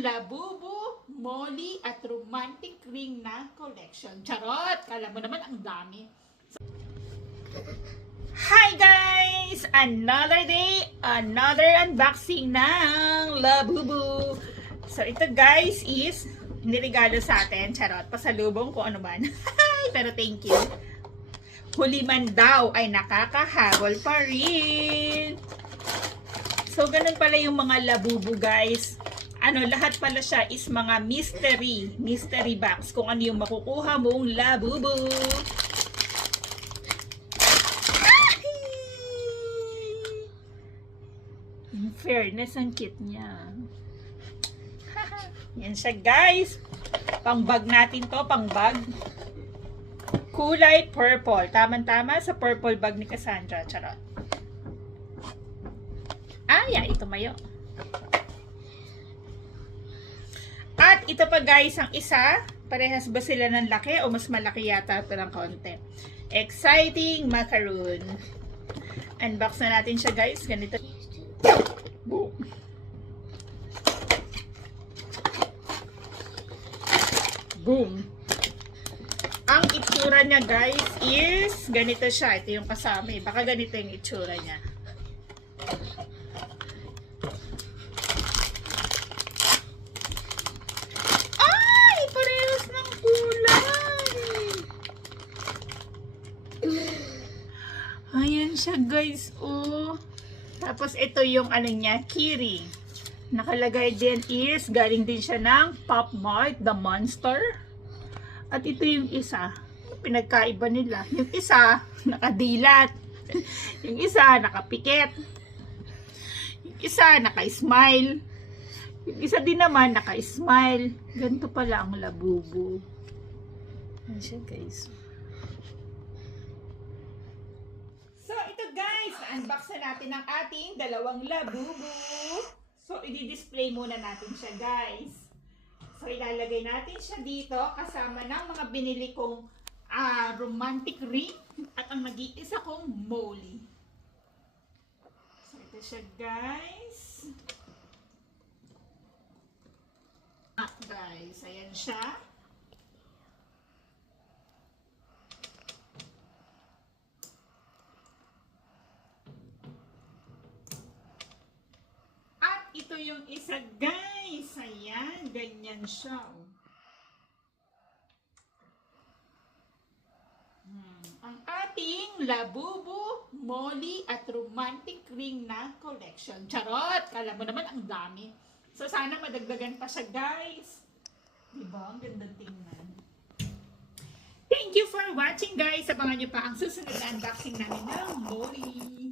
Labubu, Molly at Romantic Ring na collection. Charot! Kala mo naman ang dami. Hi guys! Another day, another unboxing ng Labubu. So ito guys is niregalo sa atin. Charot! Pasalubong kung ano man. Pero thank you. Huli man daw ay nakakahabol pa rin. So, ganun pala yung mga Labubu, guys. Lahat pala siya is mga mystery box. Kung ano yung makukuha mong Labubu. In fairness, ang cute niya. Yan siya, guys. Pang bag natin to, pang bag. Kulay purple. Tama-tama sa purple bag ni Cassandra. Charot. Ito mayo. At ito pa guys, ang isa, parehas ba sila ng laki o mas malaki yata ito ng konti? Exciting macaroon. Unbox na natin siya guys. Ganito. Boom. Boom. Ang itsura niya guys is ganito siya. Ito yung kasama. Baka ganito yung itsura niya. Ayan siya guys, oh. Tapos ito yung niya, keyring. Nakalagay din is, galing din siya ng Pop Mart, the Monster. At ito yung isa, pinagkaiba nila. Yung isa, nakadilat. Yung isa, nakapikit. Yung isa, naka-smile. Yung isa din naman, naka-smile. Ganito pala ang Labubu. Ayan siya guys. Guys, unbox na natin ang ating dalawang Labubu. So, i-display muna natin siya, guys. So, ilalagay natin siya dito kasama ng mga binili kong romantic ring at ang nag-iisa kong Molly. So, ito siya, guys. Guys, ayan siya. Ito yung isa guys. Ayan, ganyan siya. Ang ating Labubu, Molly at Romantic Ring na collection. Charot! Kala mo naman ang dami. So sana madagdagan pa siya guys. Diba? Ang gandang tingnan. Thank you for watching guys. Abangan nyo pa ang susunod na unboxing namin ng Molly.